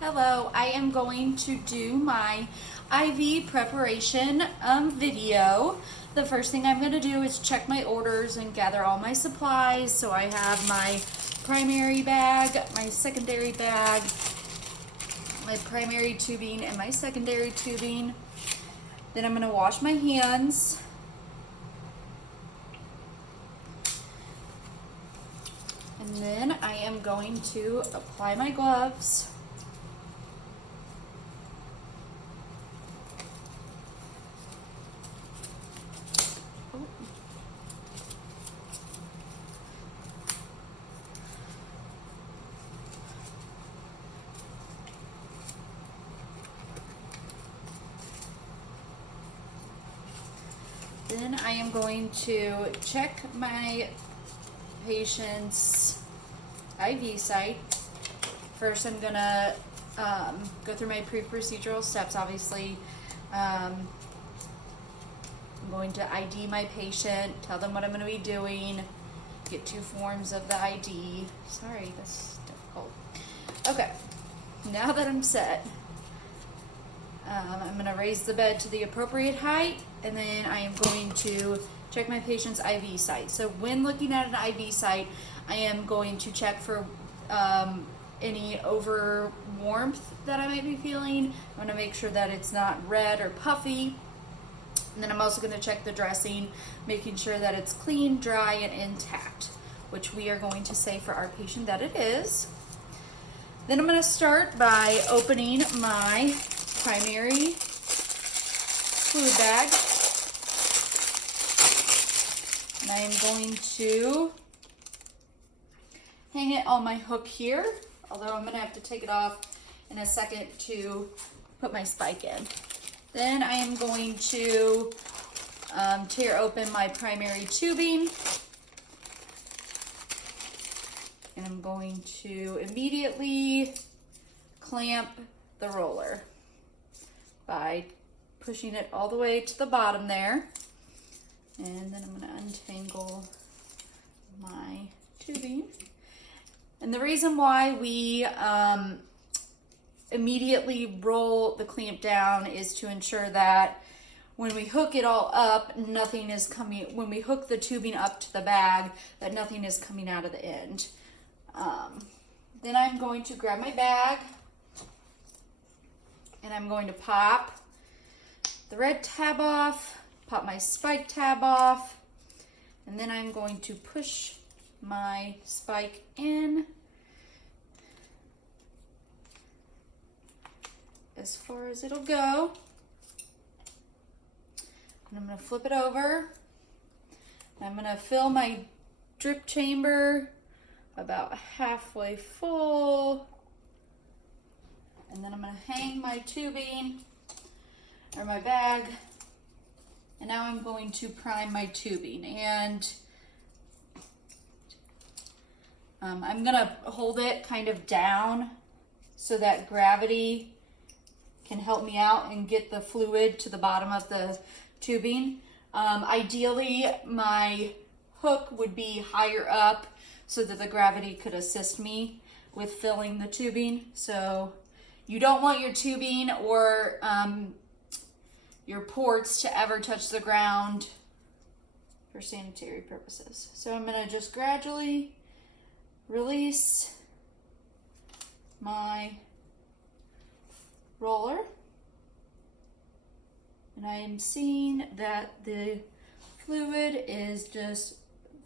Hello, I am going to do my IV preparation video. The first thing I'm going to do is check my orders and gather all my supplies. So I have my primary bag, my secondary bag, my primary tubing, and my secondary tubing. Then I'm going to wash my hands. And then I am going to apply my gloves. Then I am going to check my patient's IV site. First, I'm gonna go through my pre-procedural steps. Obviously, I'm going to ID my patient, tell them what I'm going to be doing, get 2 forms of the ID. Sorry, this is difficult. Okay, now that I'm set, I'm going to raise the bed to the appropriate height, and then I am going to check my patient's IV site. So when looking at an IV site, I am going to check for any over warmth that I might be feeling. I want to make sure that it's not red or puffy. And then I'm also going to check the dressing, making sure that it's clean, dry, and intact, which we are going to say for our patient that it is. Then I'm going to start by opening my primary fluid bag. And I am going to hang it on my hook here, although I'm going to have to take it off in a second to put my spike in. Then I am going to tear open my primary tubing, and I'm going to immediately clamp the roller by pushing it all the way to the bottom there. And then I'm going to untangle my tubing. And the reason why we immediately roll the clamp down is to ensure that when we hook it all up, nothing is coming, when we hook the tubing up to the bag, that nothing is coming out of the end. Then I'm going to grab my bag, and I'm going to pop the red tab off, pop my spike tab off, and then I'm going to push my spike in as far as it'll go. And I'm going to flip it over. I'm going to fill my drip chamber about halfway full. And then I'm going to hang my tubing or my bag. And now I'm going to prime my tubing. And I'm going to hold it kind of down so that gravity can help me out and get the fluid to the bottom of the tubing. Ideally, my hook would be higher up so that the gravity could assist me with filling the tubing. So you don't want your tubing or your ports to ever touch the ground for sanitary purposes. So I'm going to just gradually release my roller, and I am seeing that the fluid is just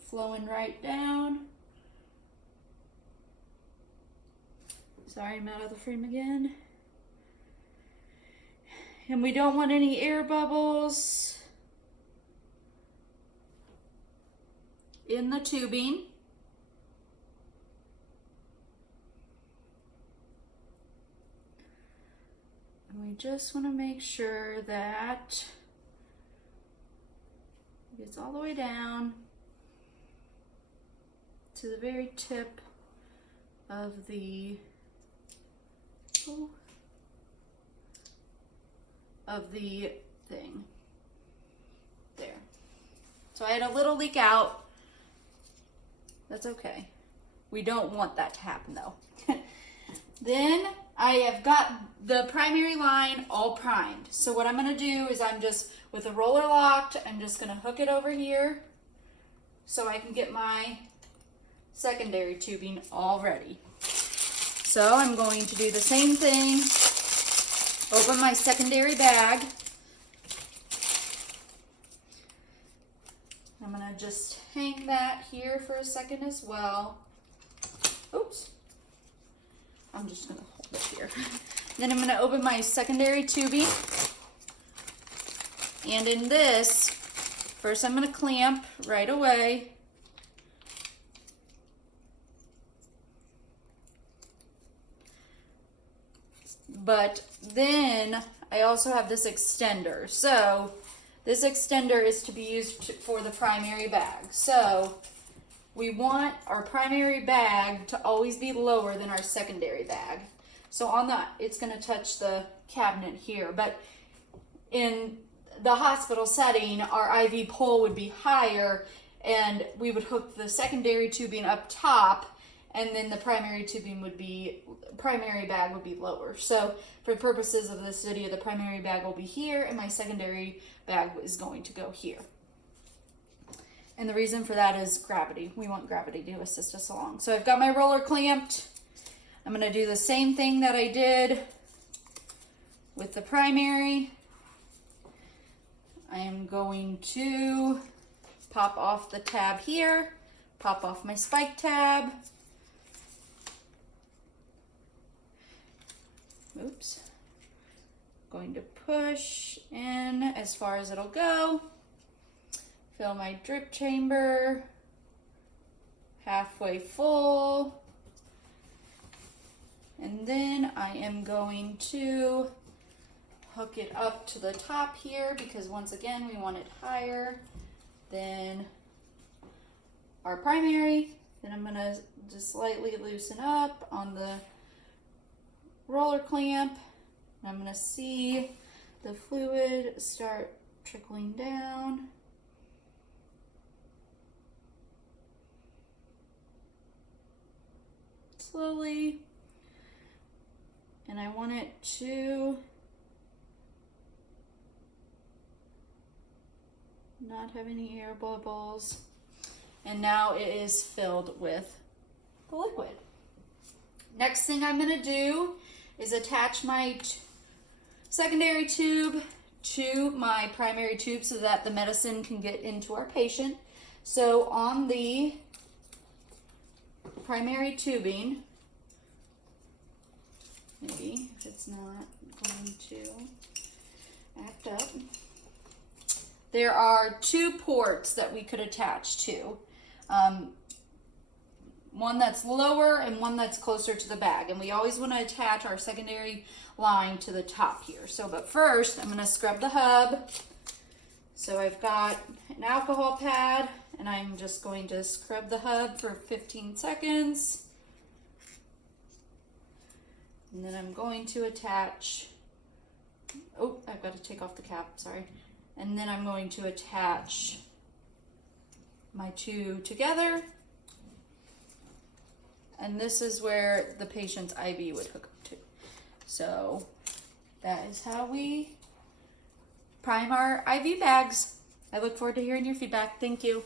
flowing right down. Sorry, I'm out of the frame again. And we don't want any air bubbles in the tubing. And we just want to make sure that it gets all the way down to the very tip of the thing. There. So I had a little leak out. That's okay. We don't want that to happen though. Then I have got the primary line all primed. So what I'm gonna do is I'm just, with the roller locked, I'm just gonna hook it over here so I can get my secondary tubing all ready. So I'm going to do the same thing, open my secondary bag. I'm gonna just hang that here for a second as well. Oops. I'm just gonna hold it here. Then I'm gonna open my secondary tubing. And in this, first I'm gonna clamp right away. But then I also have this extender. So this extender is to be used for the primary bag. So we want our primary bag to always be lower than our secondary bag. So on that, it's gonna touch the cabinet here. But in the hospital setting, our IV pole would be higher and we would hook the secondary tubing up top, and then the primary bag would be lower. So for purposes of this video, the primary bag will be here and my secondary bag is going to go here. And the reason for that is gravity. We want gravity to assist us along. So I've got my roller clamped. I'm gonna do the same thing that I did with the primary. I am going to pop off the tab here, pop off my spike tab. Oops. Going to push in as far as it'll go. Fill my drip chamber halfway full. And then I am going to hook it up to the top here because once again we want it higher than our primary. Then I'm gonna just slightly loosen up on the roller clamp. I'm gonna see the fluid start trickling down. Slowly. And I want it to not have any air bubbles. And now it is filled with the liquid. Next thing I'm gonna do is attach my secondary tube to my primary tube so that the medicine can get into our patient. So on the primary tubing, maybe if it's not going to act up, there are two ports that we could attach to. One that's lower and one that's closer to the bag. And we always want to attach our secondary line to the top here. So, but first I'm going to scrub the hub. So I've got an alcohol pad and I'm just going to scrub the hub for 15 seconds. And then I'm going to attach, oh, I've got to take off the cap, sorry. And then I'm going to attach my two together. And this is where the patient's IV would hook up to. So that is how we prime our IV bags. I look forward to hearing your feedback. Thank you.